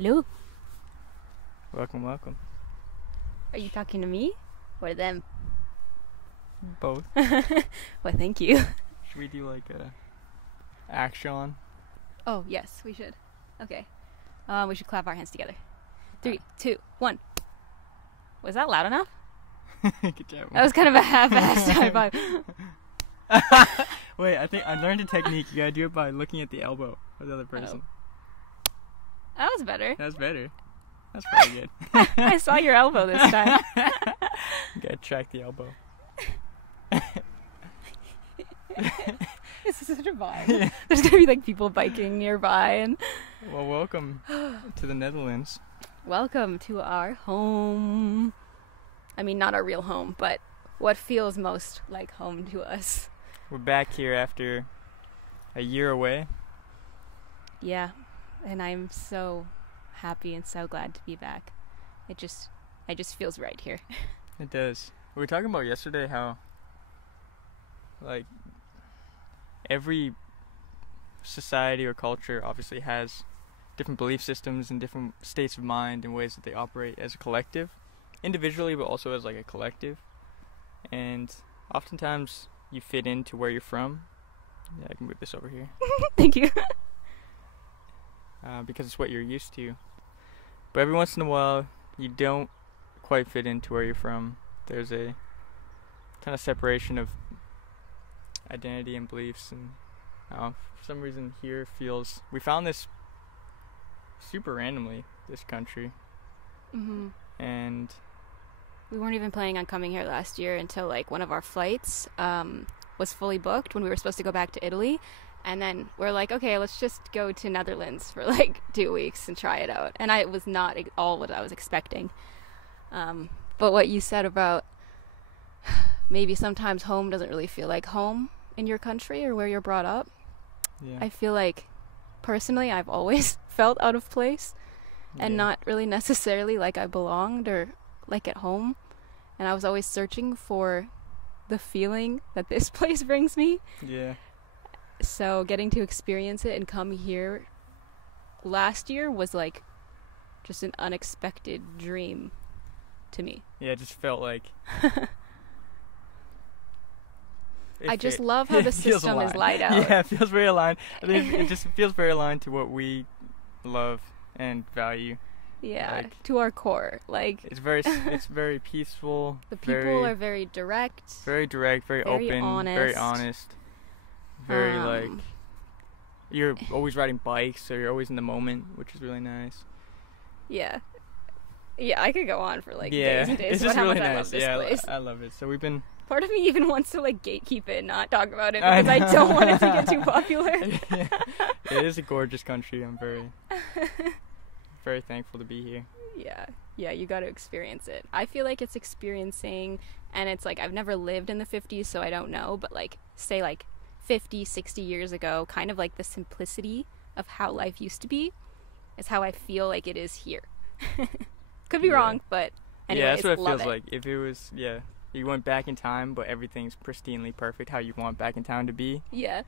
Hello. Welcome, welcome. Are you talking to me or them? Both. Well, thank you. Should we do like a action? Oh, yes, we should. Okay. We should clap our hands together. 3, 2, 1. Was that loud enough? Good job. That was kind of a half-assed high five. Wait, I think I learned a technique. You gotta do it by looking at the elbow of the other person. That was better. That's better. That's pretty good. I saw your elbow this time. You gotta track the elbow. This is such a vibe. Yeah. There's gonna be like people biking nearby and... Well, welcome to the Netherlands. Welcome to our home. I mean, not our real home, but what feels most like home to us. We're back here after a year away. Yeah, and I'm so happy and so glad to be back. It just feels right here. It does. We were talking about yesterday how, like, every society or culture obviously has different belief systems and different states of mind and ways that they operate as a collective, individually but also as like a collective. And oftentimes you fit into where you're from. Yeah, I can move this over here. Thank you. Because it's what you're used to. But every once in a while you don't quite fit into where you're from. There's a kind of separation of identity and beliefs, and for some reason here feels... We found this super randomly, this country. Mm-hmm. And we weren't even planning on coming here last year until like one of our flights was fully booked when we were supposed to go back to Italy. And then we're like, okay, let's just go to Netherlands for like 2 weeks and try it out. And it was not at all what I was expecting. But what you said about maybe sometimes home doesn't really feel like home in your country or where you're brought up. yeah. I feel like, personally, I've always felt out of place and not really necessarily like I belonged or like at home. And I was always searching for the feeling that this place brings me. Yeah. So getting to experience it and come here last year was like just an unexpected dream to me. Yeah, it just felt like... I just love how the system is laid out. Yeah, it feels very aligned. I think it just feels very aligned to what we love and value. Yeah, like, to our core. Like it's very peaceful. The people are very direct. Very direct, very open, very honest. Very like, you're always riding bikes, so you're always in the moment, which is really nice. Yeah. Yeah, I could go on for like days and days. It's just really nice. I love this place. I love it. So we've been... Part of me even wants to like gatekeep it and not talk about it because I don't want it to get too popular. Yeah. It is a gorgeous country. I'm very thankful to be here. Yeah, you got to experience it. I feel like it's experiencing, and it's like I've never lived in the 50s, so I don't know, but like say like 50, 60 years ago, kind of like the simplicity of how life used to be is how I feel like it is here. Could be wrong, but anyways, yeah, that's what it feels like. If it was, you went back in time, but everything's pristinely perfect how you want back in time to be. Yeah.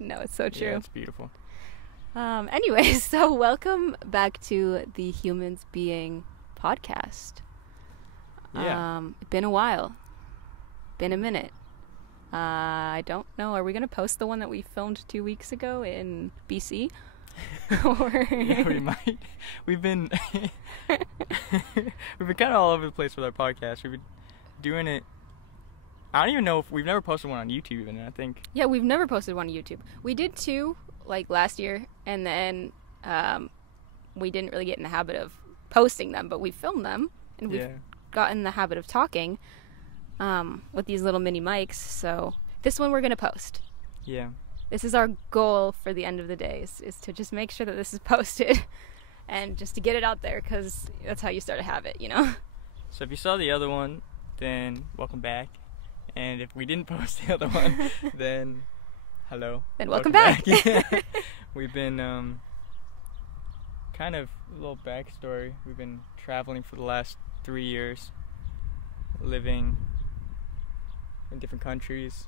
No, it's so true. Yeah, it's beautiful. Anyways, so welcome back to the Humans Being podcast. Yeah. Been a while. Been a minute. I don't know. Are we going to post the one that we filmed 2 weeks ago in BC? Or yeah, we might. We've been kind of all over the place with our podcast. We've been doing it. I don't even know if we've never posted one on YouTube even, I think. Yeah, we've never posted one on YouTube. We did 2 like last year, and then we didn't really get in the habit of posting them, but we filmed them and we've gotten in the habit of talking with these little mini mics. So this one we're going to post. Yeah. This is our goal for the end of the day, is to just make sure that this is posted and just to get it out there, because that's how you start a habit, you know? So if you saw the other one, then welcome back. And if we didn't post the other one, then hello. Then welcome back. Yeah. We've been, kind of a little backstory. We've been traveling for the last 3 years, living in different countries.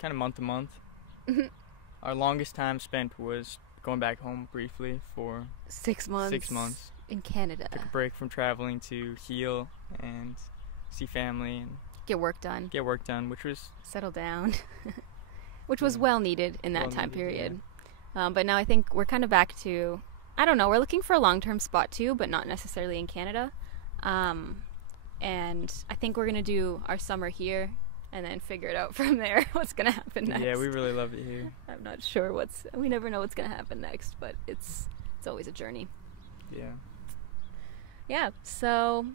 Kind of month to month. Mm-hmm. Our longest time spent was going back home briefly for 6 months. 6 months. In Canada. Took a break from traveling to heal and see family and get work done, which was settle down, which was well needed in that time period. Yeah. But now I think we're kind of back to, I don't know, we're looking for a long-term spot too, but not necessarily in Canada. And I think we're gonna do our summer here and then figure it out from there. What's gonna happen next? Yeah, we really love it here. I'm not sure we never know what's gonna happen next, but it's always a journey. Yeah, so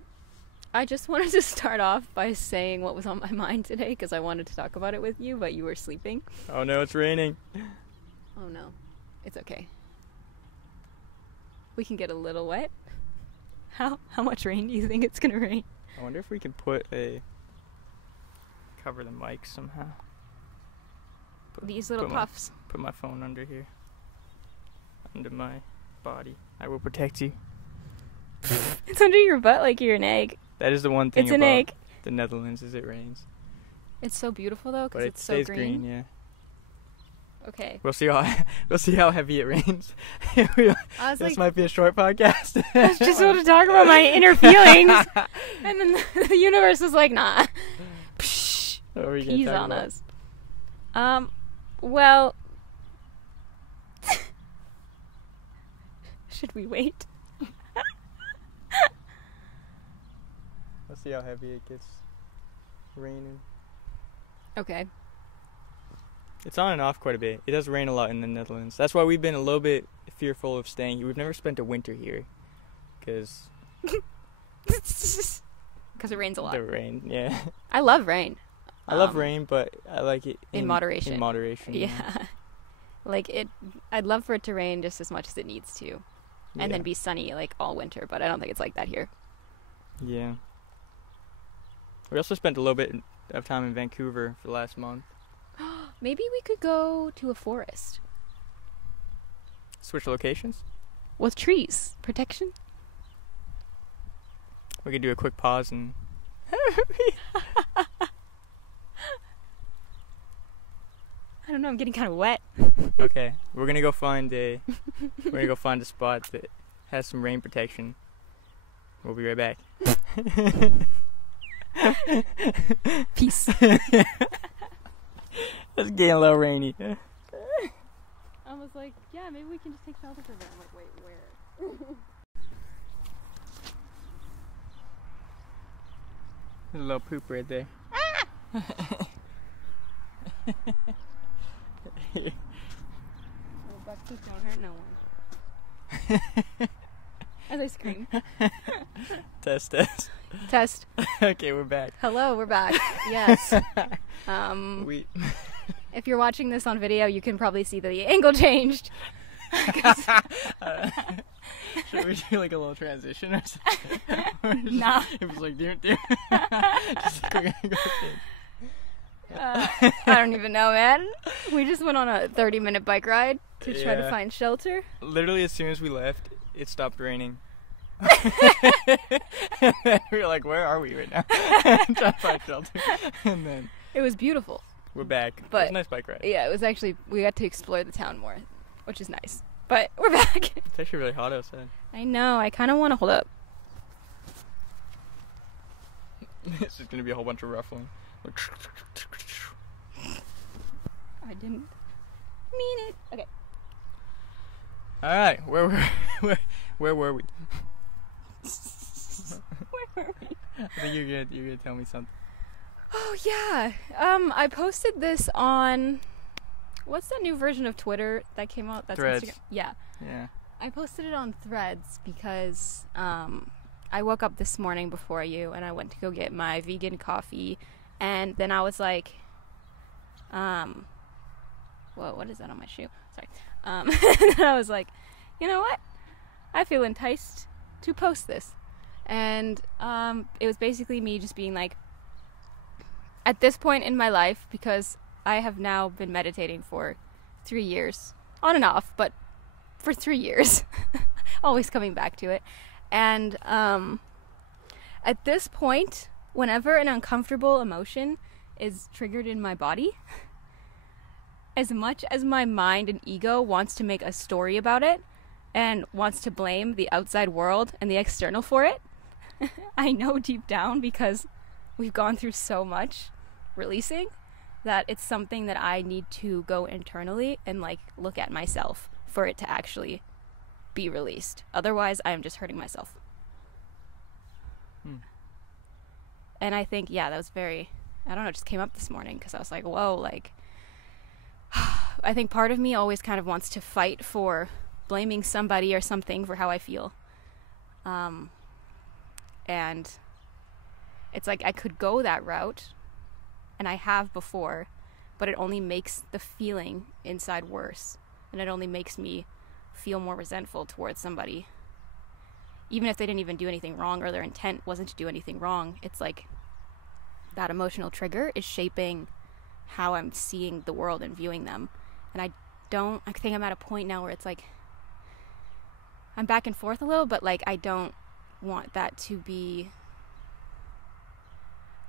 I just wanted to start off by saying what was on my mind today, because I wanted to talk about it with you, but you were sleeping. Oh no, it's raining. Oh no, it's okay. We can get a little wet. How much rain do you think it's gonna rain? I wonder if we can cover the mic somehow. These little puffs. Put my phone under here. Under my body. I will protect you. It's under your butt like you're an egg. That is the one thing about an egg. The Netherlands is it rains. It's so beautiful though, because it's so stays green. Yeah. Okay. We'll see how heavy it rains. This might be a short podcast. I just want to talk about my inner feelings, and then the universe was like, "Nah, psh, peas on us." Well, should we wait? Let's see how heavy it gets raining. Okay. It's on and off quite a bit. It does rain a lot in the Netherlands. That's why we've been a little bit fearful of staying here. We've never spent a winter here. Because it rains a lot. The rain, yeah. I love rain. I love rain, but I like it in moderation. In moderation. Yeah. I'd love for it to rain just as much as it needs to. And then be sunny like all winter, but I don't think it's like that here. Yeah. We also spent a little bit of time in Vancouver for the last month. Maybe we could go to a forest. Switch locations? With trees. Protection? We could do a quick pause and... I don't know, I'm getting kind of wet. Okay, we're gonna go find a spot that has some rain protection. We'll be right back. Peace. It's getting a little rainy. I was like, yeah, maybe we can just take shelter for a bit. I'm like, wait, where? There's a little poop right there. Ah! Buck poop don't hurt no one. As I scream. Test. Test. Okay, we're back. Hello, we're back. Yes. If you're watching this on video, you can probably see that the angle changed. Should we do like a little transition or something? Nah. It was like, dear. I don't even know, man. We just went on a 30-minute bike ride to try to find shelter. Literally, as soon as we left, it stopped raining. We were like, where are we right now? Trying to find shelter. And then it was beautiful. We're back. But it was a nice bike ride. Yeah, it was actually, we got to explore the town more, which is nice. But we're back. It's actually really hot outside. I know. I kind of want to hold up. It's just going to be a whole bunch of ruffling. I didn't mean it. Okay. All right. Where were we? Where were we? I think you're gonna tell me something. Oh yeah. I posted this on, what's that new version of Twitter that came out? That's Threads. Instagram. Yeah. Yeah. I posted it on Threads because I woke up this morning before you and I went to go get my vegan coffee, and then I was like, what is that on my shoe? Sorry. And then I was like, you know what? I feel enticed to post this. And it was basically me just being like, at this point in my life, because I have now been meditating for 3 years, on and off, but for 3 years, always coming back to it. And at this point, whenever an uncomfortable emotion is triggered in my body, as much as my mind and ego wants to make a story about it and wants to blame the outside world and the external for it, I know deep down, because we've gone through so much releasing, that it's something that I need to go internally and like look at myself for it to actually be released. Otherwise, I am just hurting myself. And I think, yeah, that was very, I don't know, it just came up this morning because I was like, whoa, like, I think part of me always kind of wants to fight for blaming somebody or something for how I feel. And it's like I could go that route, and I have before, but it only makes the feeling inside worse, and it only makes me feel more resentful towards somebody. Even if they didn't even do anything wrong, or their intent wasn't to do anything wrong, it's like that emotional trigger is shaping how I'm seeing the world and viewing them. And I think I'm at a point now where it's like I'm back and forth a little, but like I don't want that to be,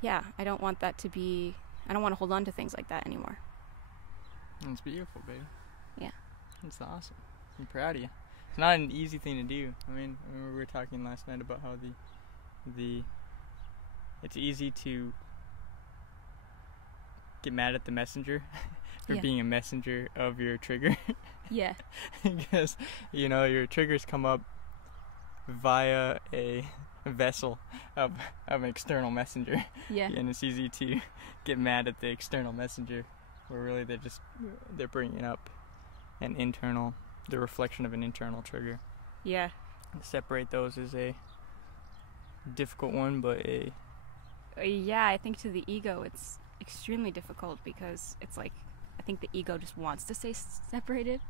I don't want to hold on to things like that anymore. It's beautiful, baby. Yeah. It's awesome. I'm proud of you. It's not an easy thing to do. I mean, we were talking last night about how it's easy to get mad at the messenger for being a messenger of your trigger. Yeah. Because, your triggers come up via a vessel of an external messenger. Yeah. And it's easy to get mad at the external messenger, where really they're bringing up the reflection of an internal trigger. Yeah. Separate those is a difficult one, but I think to the ego it's extremely difficult, because it's like I think the ego just wants to stay separated,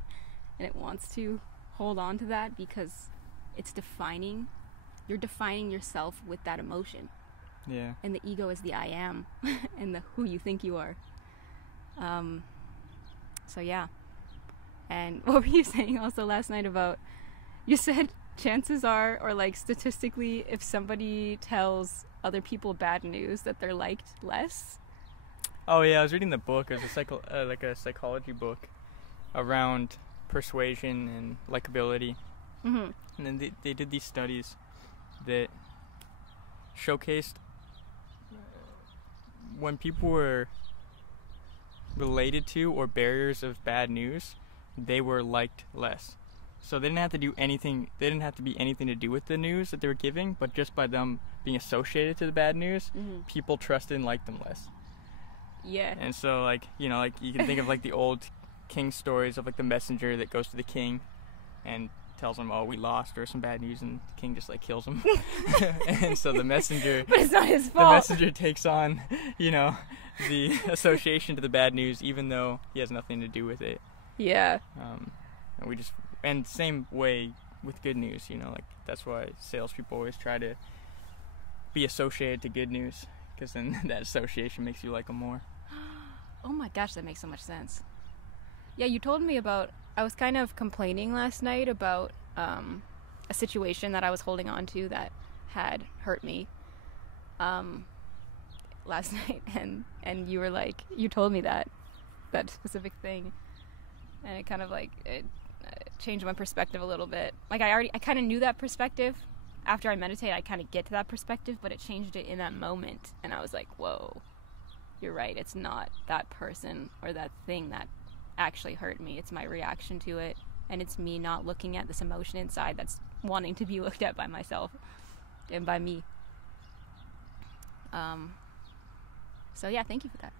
and it wants to hold on to that because it's you're defining yourself with that emotion. Yeah. And the ego is the I am and the who you think you are. So yeah. And what were you saying also last night about, you said chances are, or like statistically, if somebody tells other people bad news, that they're liked less? Oh yeah, I was reading the book. It was a psychology book around persuasion and likability. Mm-hmm. And then they did these studies that showcased when people were related to or bearers of bad news, they were liked less. So they didn't have to do anything. They didn't have to be anything to do with the news that they were giving, but just by them being associated to the bad news, people trusted and liked them less. Yeah. And so, like you can think of like the old king stories of like the messenger that goes to the king and tells him, "Oh, we lost," or some bad news, and the king just like kills him. And so the messenger, but it's not his fault. The messenger takes on, the association to the bad news, even though he has nothing to do with it. Yeah. And same way with good news, like that's why salespeople always try to be associated to good news, because then that association makes you like them more. Oh my gosh, that makes so much sense. Yeah, you told me about, I was kind of complaining last night about a situation that I was holding on to that had hurt me last night, and you were like, you told me that specific thing, and it kind of like it changed my perspective a little bit. Like I kind of knew that perspective. After I meditate, I kind of get to that perspective, but it changed it in that moment, and I was like, whoa, you're right, it's not that person or that thing that actually hurt me, it's my reaction to it, and it's me not looking at this emotion inside that's wanting to be looked at by myself and by me. So yeah, thank you for that.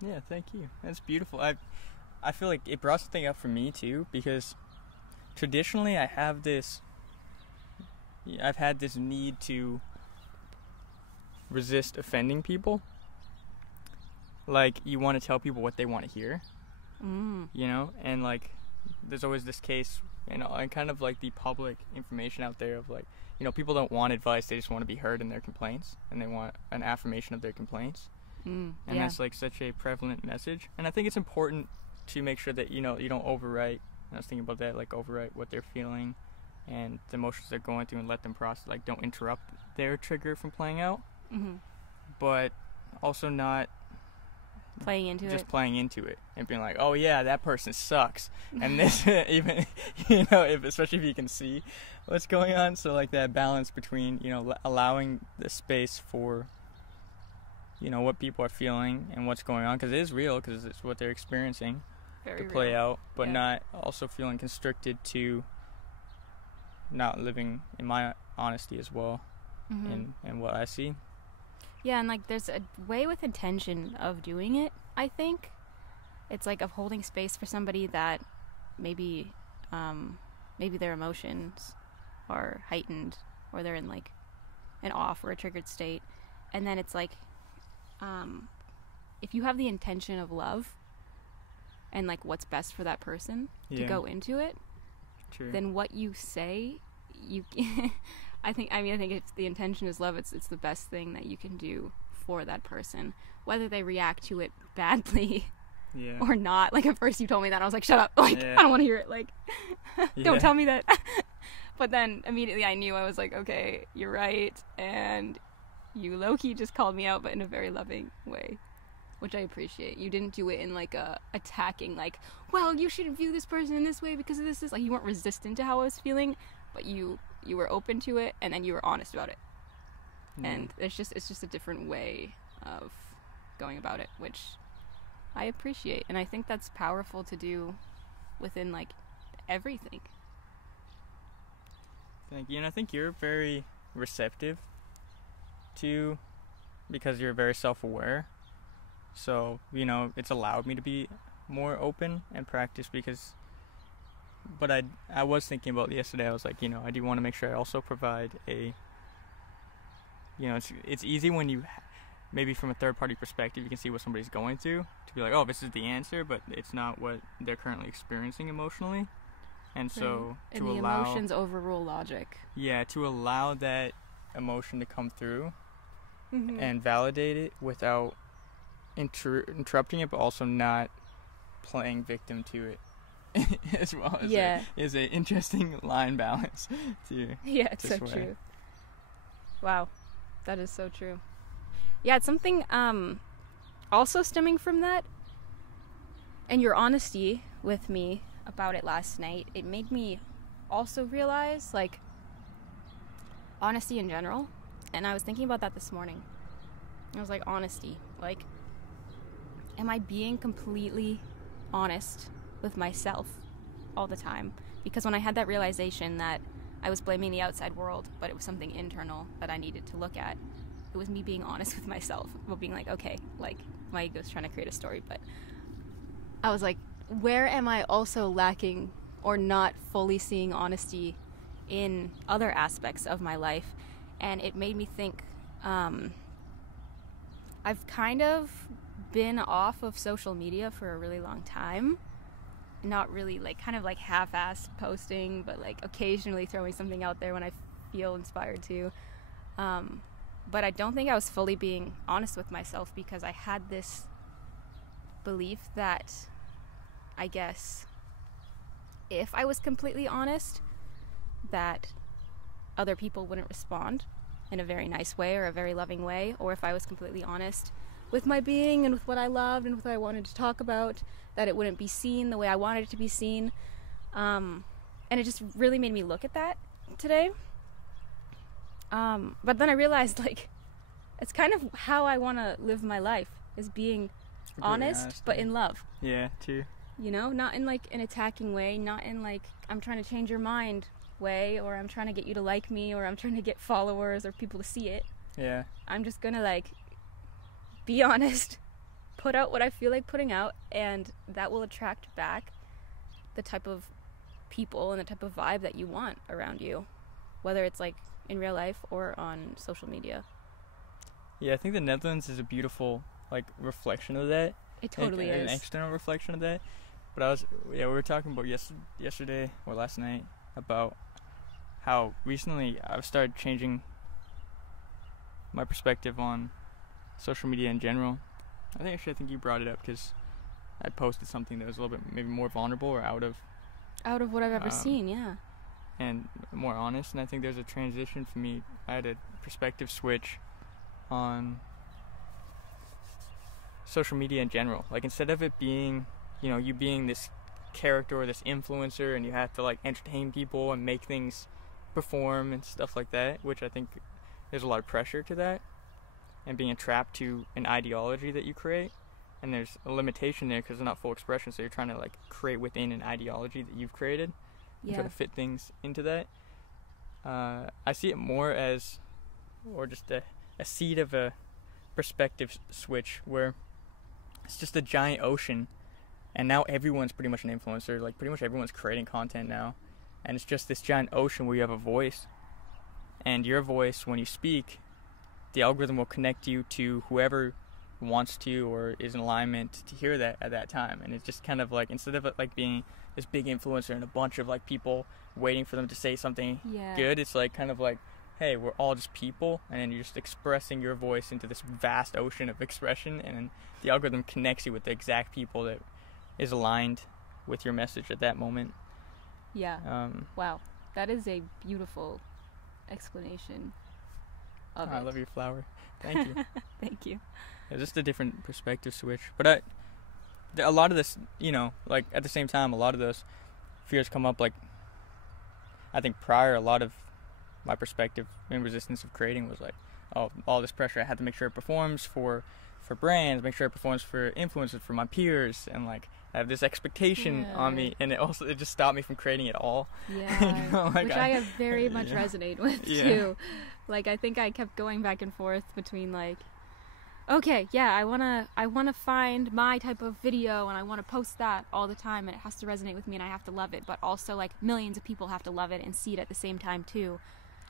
Yeah, thank you. That's beautiful. I feel like it brought something up for me too, because traditionally I've had this need to resist offending people. Like, you want to tell people what they want to hear. And like there's always this case, and kind of like the public information out there of like, people don't want advice, they just want to be heard in their complaints, and they want an affirmation of their complaints. And that's like such a prevalent message, and I think it's important to make sure that you don't overwrite. And I was thinking about that, like overwrite what they're feeling and the emotions they're going through, and let them process. Like, don't interrupt their trigger from playing out, but also not playing into it and being like, oh yeah, that person sucks, and this even if especially if you can see what's going on. So like that balance between allowing the space for what people are feeling and what's going on, because it is real, because it's what they're experiencing. Very to play real. out, but not also feeling constricted to not living in my honesty as well, in what I see. Yeah, and like there's a way with intention of doing it, I think. It's like of holding space for somebody that maybe their emotions are heightened, or they're in like an off or a triggered state. And then it's like, if you have the intention of love and like what's best for that person to go into it, True. Then what you say, I think if the intention is love, it's the best thing that you can do for that person, whether they react to it badly or not. Like at first you told me that, I was like, shut up, like I don't want to hear it, like don't tell me that. But then immediately I knew, I was like, okay, you're right, and you low-key just called me out, but in a very loving way, which I appreciate. You didn't do it in like a attacking, like, well, you should view this person in this way because of this. Like, you weren't resistant to how I was feeling, but you were open to it, and then you were honest about it. And it's just a different way of going about it, which I appreciate, and I think that's powerful to do within like everything. Thank you. And I think you're very receptive to, because you're very self-aware. So, it's allowed me to be more open and practice, but I was thinking about yesterday, I was like, I do want to make sure I also provide it's easy when you, maybe from a third-party perspective, you can see what somebody's going through, to be like, oh, this is the answer, but it's not what they're currently experiencing emotionally. And so and the emotions overrule logic. Yeah, to allow that emotion to come through and validate it without interrupting it, but also not playing victim to it as well. Is a interesting line balance to it's so true. Wow, that is so true. Yeah, it's something also stemming from that and your honesty with me about it last night. It made me also realize like honesty in general, and I was thinking about that this morning. I was like, honesty, like, am I being completely honest with myself all the time? Because when I had that realization that I was blaming the outside world, but it was something internal that I needed to look at, it was me being honest with myself, about being like, okay, like, my ego's trying to create a story, but I was like, where am I also lacking or not fully seeing honesty in other aspects of my life? And it made me think, I've kind of been off of social media for a really long time. Not really, like, kind of like half-assed posting, but like occasionally throwing something out there when I feel inspired to. But I don't think I was fully being honest with myself, because I had this belief that, I guess, if I was completely honest, that other people wouldn't respond in a very nice way or a very loving way, or if I was completely honest with my being and with what I loved and with what I wanted to talk about, that it wouldn't be seen the way I wanted it to be seen. And it just really made me look at that today. But then I realized, like, it's kind of how I want to live my life, is being honest, but in love. Yeah, too. Not in like an attacking way, not in like I'm trying to change your mind way, or I'm trying to get you to like me, or I'm trying to get followers or people to see it. Yeah. I'm just gonna like be honest, put out what I feel like putting out, and that will attract back the type of people and the type of vibe that you want around you, whether it's like in real life or on social media. Yeah, I think the Netherlands is a beautiful like reflection of that. It totally is. An external reflection of that. But we were talking about yesterday or last night about how recently I've started changing my perspective on social media in general. I think you brought it up because I posted something that was a little bit maybe more vulnerable or out of what I've ever seen, yeah. And more honest, and I think there's a transition for me. I had a perspective switch on social media in general. Like, instead of it being, you know, you being this character or this influencer and you have to like entertain people and make things perform and stuff like that, which I think there's a lot of pressure to that, and being trapped to an ideology that you create, and there's a limitation there because it's not full expression, so you're trying to like create within an ideology that you've created and try to fit things into that. I see it more as, or just a seed of a perspective switch where it's just a giant ocean, and now everyone's pretty much an influencer. Like, pretty much everyone's creating content now, and it's just this giant ocean where you have a voice, and your voice, when you speak, the algorithm will connect you to whoever wants to or is in alignment to hear that at that time. And it's just kind of like, instead of it like being this big influencer and a bunch of like people waiting for them to say something good, it's like kind of like, hey, we're all just people, and then you're just expressing your voice into this vast ocean of expression, and then the algorithm connects you with the exact people that is aligned with your message at that moment. Wow, that is a beautiful explanation of it. I love your flower. Thank you. Thank you. It's just a different perspective switch. But a lot of this, you know, like at the same time, a lot of those fears come up. Like, I think prior, a lot of my perspective and resistance of creating was like, oh, all this pressure. I had to make sure it performs for brands, make sure it performs for influencers, for my peers, and like I have this expectation on me, and it just stopped me from creating at all. Yeah, you know, like which I have very much resonate with too. Like, I think I kept going back and forth between like, okay, I wanna find my type of video and I wanna post that all the time, and it has to resonate with me and I have to love it, but also like millions of people have to love it and see it at the same time too.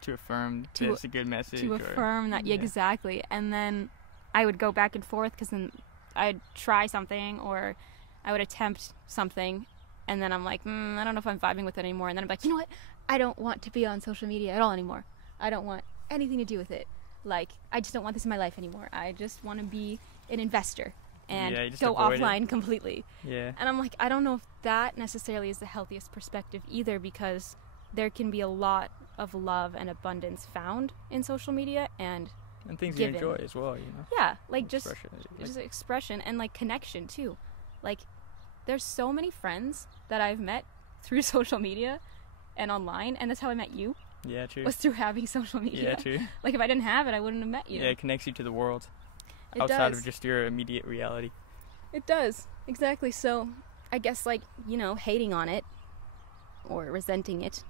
To affirm that it's a good message. To affirm that, exactly. And then I would go back and forth, because then I'd try something or I would attempt something, and then I'm like, I don't know if I'm vibing with it anymore. And then I'm like, you know what? I don't want to be on social media at all anymore. I don't want anything to do with it. Like, I just don't want this in my life anymore. I just want to be an investor and go offline completely. Yeah. And I'm like, I don't know if that necessarily is the healthiest perspective either, because there can be a lot of love and abundance found in social media and things given. You enjoy as well, you know. Yeah, like just expression and like connection too. Like, there's so many friends that I've met through social media and online, and that's how I met you. Yeah, true. Was through having social media. Yeah, true. Like, if I didn't have it, I wouldn't have met you. Yeah, it connects you to the world outside of just your immediate reality. It does, exactly. So I guess, like, you know, hating on it or resenting it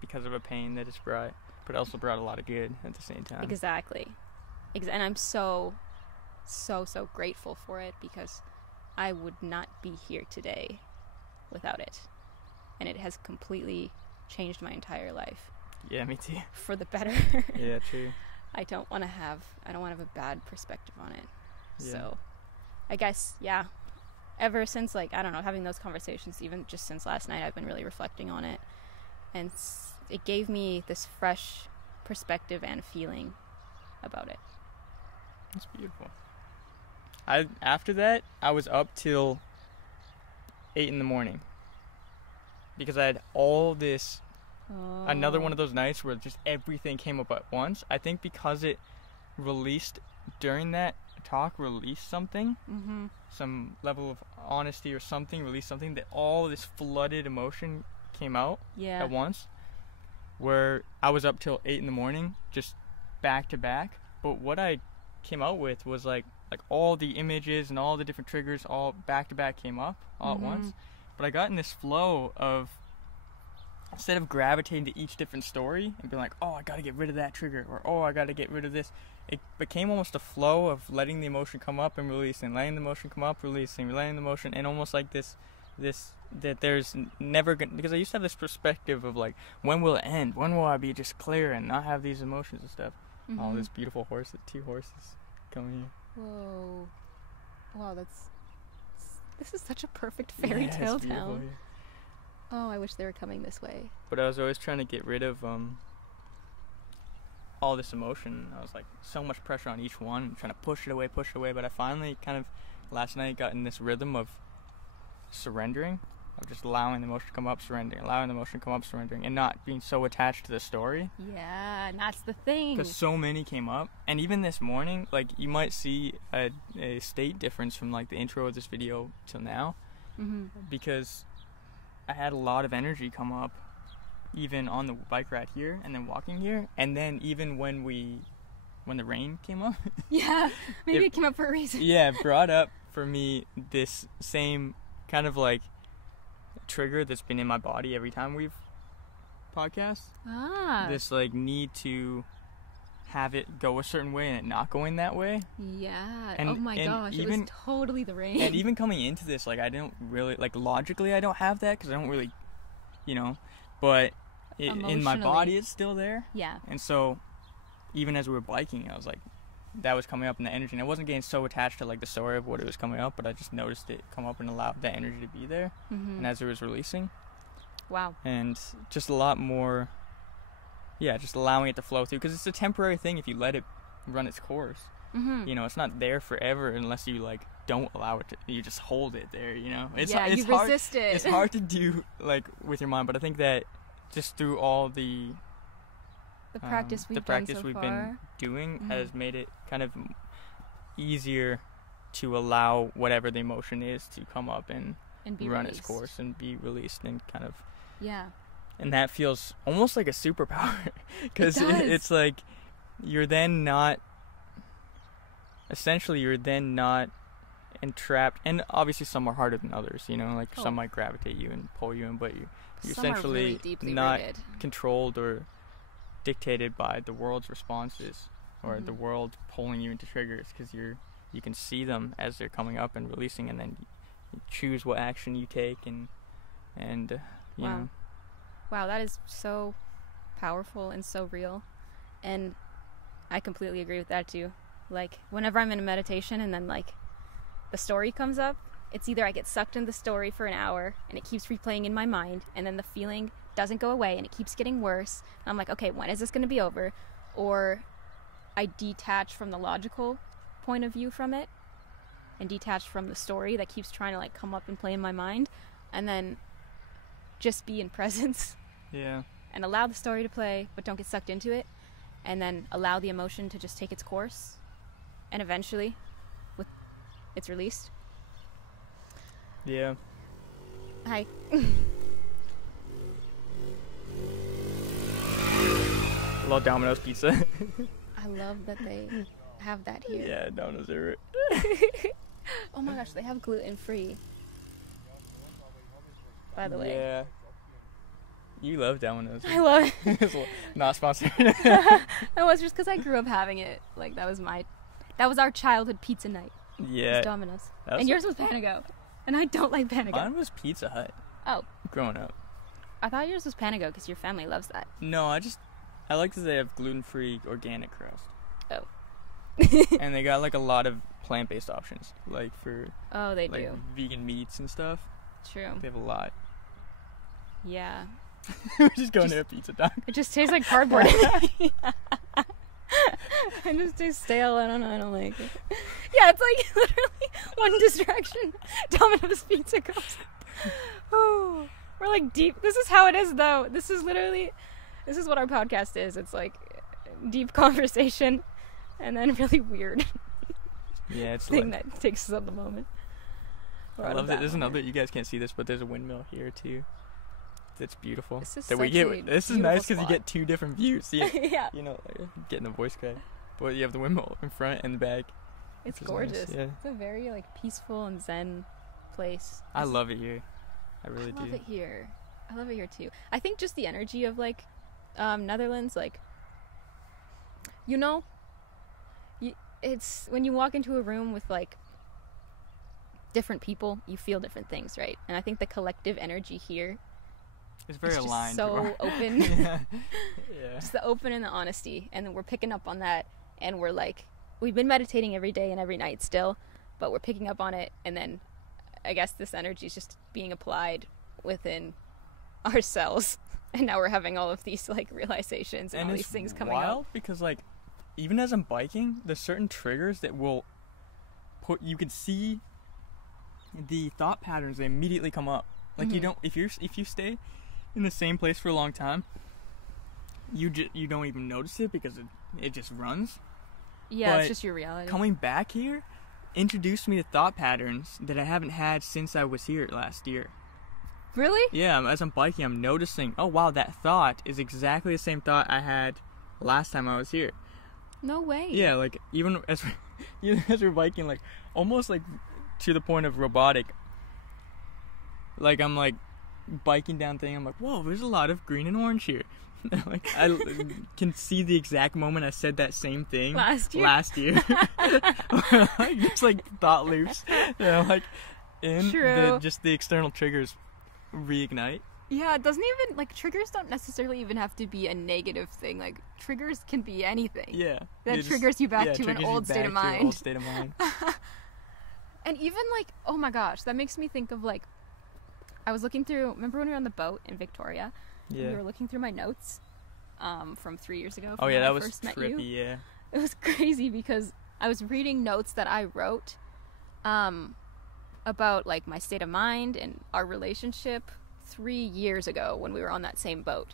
because of a pain that it's brought, but also brought a lot of good at the same time. Exactly. And I'm so grateful for it, because I would not be here today without it. And it has completely changed my entire life. Yeah, me too. For the better. Yeah, true. I don't want to have a bad perspective on it. Yeah. So I guess, ever since, like, I don't know, having those conversations, even just since last night, I've been really reflecting on it. And it gave me this fresh perspective and feeling about it. That's beautiful. After that, I was up till 8 in the morning, because I had all this, another one of those nights where just everything came up at once. I think because it released, during that talk, released something, some level of honesty or something, released something, that all this flooded emotion came out at once, where I was up till 8 in the morning, just back to back. But what I came out with was like all the images and all the different triggers all back to back came up all at once. But I got in this flow of, instead of gravitating to each different story and being like, oh, I gotta get rid of that trigger, or oh, I gotta get rid of this, it became almost a flow of letting the emotion come up and releasing, letting the emotion come up, releasing, letting the emotion, and almost like this that there's never gonna, because I used to have this perspective of like, when will it end? When will I be just clear and not have these emotions and stuff? Oh, this beautiful horses, 2 horses coming here. Whoa. Wow, this is such a perfect fairy tale town. Yeah. Oh, I wish they were coming this way. But I was always trying to get rid of all this emotion. I was like, so much pressure on each one, trying to push it away. But I finally kind of, last night, got in this rhythm of surrendering of just allowing the emotion to come up, surrendering, allowing the emotion to come up, surrendering, and not being so attached to the story. Yeah, and that's the thing. Because so many came up, and even this morning, like, you might see a state difference from, like, the intro of this video till now, because I had a lot of energy come up, even on the bike ride here, and then walking here, and then even when the rain came up. Yeah, maybe it came up for a reason. Yeah, it brought up for me this same kind of, like, trigger that's been in my body every time we've podcast. This, like, need to have it go a certain way and it not going that way. Yeah. And, oh my gosh, even, it was totally the rain. And even coming into this, like, I don't really, like, logically I don't have that because I don't really, you know, but in my body it's still there. Yeah. And so even as we were biking, I was like, that was coming up in the energy, and I wasn't getting so attached to, like, the story of what it was coming up, but I just noticed it come up and allowed that energy to be there. And as it was releasing, wow, and just a lot more, just allowing it to flow through, because it's a temporary thing if you let it run its course. You know, it's not there forever unless you, like, don't allow it to, you just hold it there, you know. It's you hard, resist it. It's hard to do, like, with your mind, but I think that just through all the practice we've been doing has made it kind of easier to allow whatever the emotion is to come up and run its course and be released, and kind of and that feels almost like a superpower, because it's like you're then not entrapped, and obviously some are harder than others, you know, like some might gravitate you and pull you in, but you're essentially really not rooted. Controlled or dictated by the world's responses or the world pulling you into triggers, because you can see them as they're coming up and releasing, and then you choose what action you take, and you know. Wow, that is so powerful and so real, and I completely agree with that too. Like, whenever I'm in a meditation and then, like, the story comes up, it's either I get sucked into the story for an hour and it keeps replaying in my mind, and then the feeling doesn't go away and it keeps getting worse, and I'm like, okay, when is this going to be over? Or I detach from the logical point of view from it and detach from the story that keeps trying to, like, come up and play in my mind, and then just be in presence and allow the story to play, but don't get sucked into it, and then allow the emotion to just take its course, and eventually it's released. Hi. I love Domino's pizza. I love that they have that here. Yeah, Domino's are Oh my gosh, they have gluten-free, by the way. Yeah. You love Domino's. I love it. Not sponsored. That was just because I grew up having it. Like, that was our childhood pizza night. Yeah. It was Domino's. And yours was Panago. And I don't like Panago. Mine was Pizza Hut. Oh. Growing up. I thought yours was Panago because your family loves that. No, I like that they have gluten-free organic crust. Oh. And they got, like, a lot of plant-based options, like, for they like, do vegan meats and stuff. True. They have a lot. Yeah. We're just going to a pizza dog. It just tastes like cardboard. It just tastes stale. I don't like it. Yeah, it's like literally one distraction. Domino's pizza comes. Oh, we're like deep. This is how it is, though. This is what our podcast is. It's like deep conversation, and then really weird. Yeah, it's thing that takes us up the moment. I love that. There's another. You guys can't see this, but there's a windmill here too. That's beautiful. This is This is nice because you get two different views. See, yeah. You know, like, getting a voice crack. But you have the windmill in front and the back. It's gorgeous. Nice. Yeah. It's a very, like, peaceful and zen place. I love it here. I really do. I love it here. I love it here too. I think just the energy of, like, Netherlands, like, you know, it's when you walk into a room with, like, different people, you feel different things, right? And I think the collective energy here is very aligned. So open. Yeah. Just the open and the honesty, and then we're picking up on that, and we're like, we've been meditating every day and every night still, but we're picking up on it, and then I guess this energy is just being applied within ourselves, and now we're having all of these, like, realizations and all these things coming up. And it's wild because, like, even as I'm biking, there's certain triggers that will you can see the thought patterns, they immediately come up. Like you don't, if you stay in the same place for a long time, you don't even notice it because it just runs. Yeah, but it's just your reality. Coming back here introduced me to thought patterns that I haven't had since I was here last year. Really? Yeah, as I'm biking, I'm noticing, oh wow, that thought is exactly the same thought I had last time I was here. No way. Yeah, like even as we're biking, like almost like to the point of robotic. Like I'm like biking down thing, I'm like, whoa, there's a lot of green and orange here. Like I can see the exact moment I said that same thing last year. Like, just like thought loops, like in the external triggers reignite. Yeah, it doesn't even, like, triggers don't necessarily even have to be a negative thing. Like, triggers can be anything. Yeah. That triggers you back to an old state of mind. Old state of mind. And even, like, oh my gosh, that makes me think of, like, I was looking through, remember when we were on the boat in Victoria? Yeah. We were looking through my notes from 3 years ago. Oh, yeah, that was first trippy, met you. yeah. It was crazy because I was reading notes that I wrote about, like, my state of mind and our relationship 3 years ago when we were on that same boat,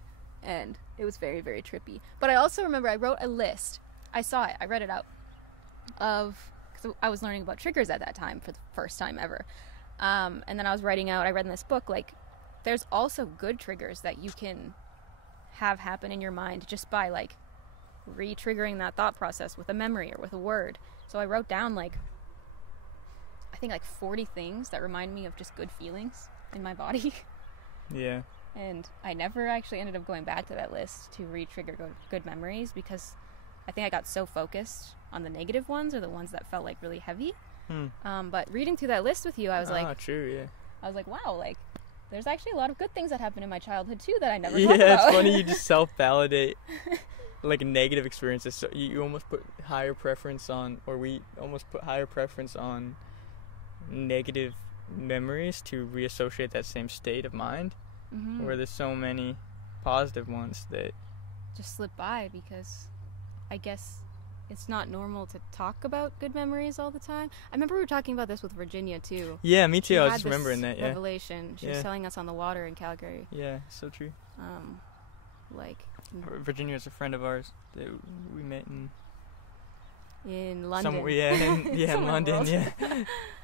and it was very, very trippy. But I also remember I wrote a list. I saw it. I read it out because I was learning about triggers at that time for the first time ever. And then I read in this book, like, there's also good triggers that you can have happen in your mind just by, like, re-triggering that thought process with a memory or with a word. So I wrote down, like, I think like 40 things that remind me of just good feelings in my body. Yeah. And I never actually ended up going back to that list to re-trigger good memories because I think I got so focused on the negative ones or the ones that felt like really heavy. But reading through that list with you, I was like, true, yeah. I was like, wow, like, there's actually a lot of good things that happened in my childhood too that I never talked about. Yeah, it's funny, you just self-validate like negative experiences. So you almost put higher preference on, or we almost put higher preference on negative memories to reassociate that same state of mind, where there's so many positive ones that just slip by because I guess it's not normal to talk about good memories all the time. I remember we were talking about this with Virginia too. Yeah, me too. I was just remembering that. Yeah. Revelation. She was telling us on the water in Calgary. Yeah, so true. Like Virginia's a friend of ours that we met in London. Somewhere, in London. Yeah.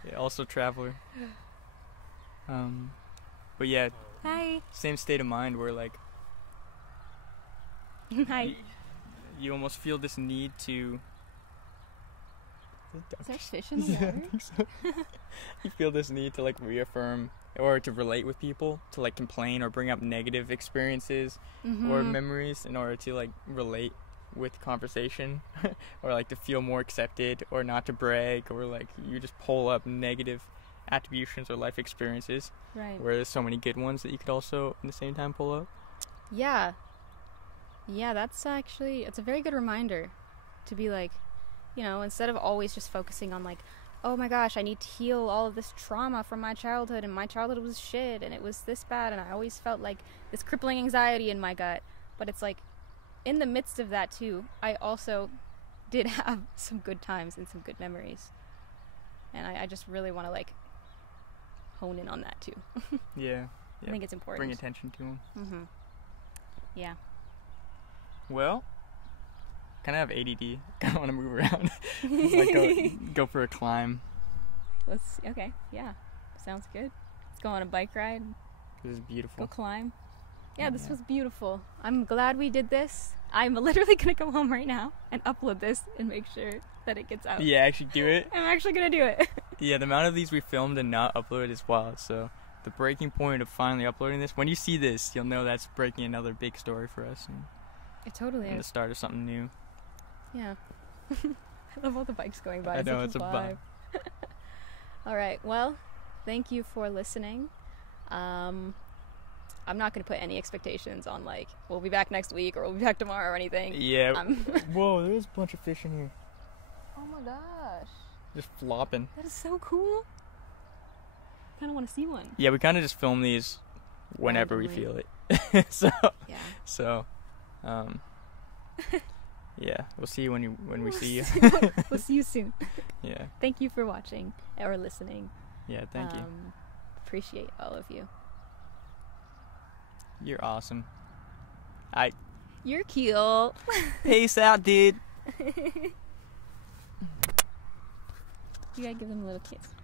Yeah, also traveler. But yeah. Hi. Same state of mind where like. Hi. You almost feel this need to. Is there fish in the water? I think so. You feel this need to like reaffirm or to relate with people, to like complain or bring up negative experiences or memories in order to like relate with conversation or like to feel more accepted or not to brag, or like you just pull up negative attributions or life experiences. Right. Where there's so many good ones that you could also at the same time pull up. Yeah. Yeah, it's a very good reminder to be like, you know, instead of always just focusing on like, oh my gosh, I need to heal all of this trauma from my childhood, and my childhood was shit, and it was this bad, and I always felt like this crippling anxiety in my gut. But it's like, in the midst of that too, I also did have some good times and some good memories. And I just really want to like hone in on that too. Yeah. I think it's important. Bring attention to them. Yeah. Well, kind of have ADD. Kind of want to move around. Like go for a climb. Okay, yeah. Sounds good. Let's go on a bike ride. This is beautiful. Go climb. Yeah, this was beautiful. I'm glad we did this. I'm literally going to go home right now and upload this and make sure that it gets out. Yeah, actually do it. I'm actually going to do it. Yeah, the amount of these we filmed and not uploaded is wild. So the breaking point of finally uploading this, when you see this, you'll know that's breaking another big story for us. And it totally is. The start of something new. Yeah. I love all the bikes going by. I know, it's a vibe. All right, well, thank you for listening. I'm not going to put any expectations on, like, we'll be back next week or we'll be back tomorrow or anything. Yeah. Whoa, there's a bunch of fish in here. Oh my gosh. Just flopping. That is so cool. I kind of want to see one. Yeah, we kind of just film these whenever we feel it. Yeah, we'll see you when we see you. We'll see you soon. Yeah. Thank you for watching or listening. Yeah, thank you. Appreciate all of you. You're awesome. You're cute. Peace out, dude. You gotta give them a little kiss.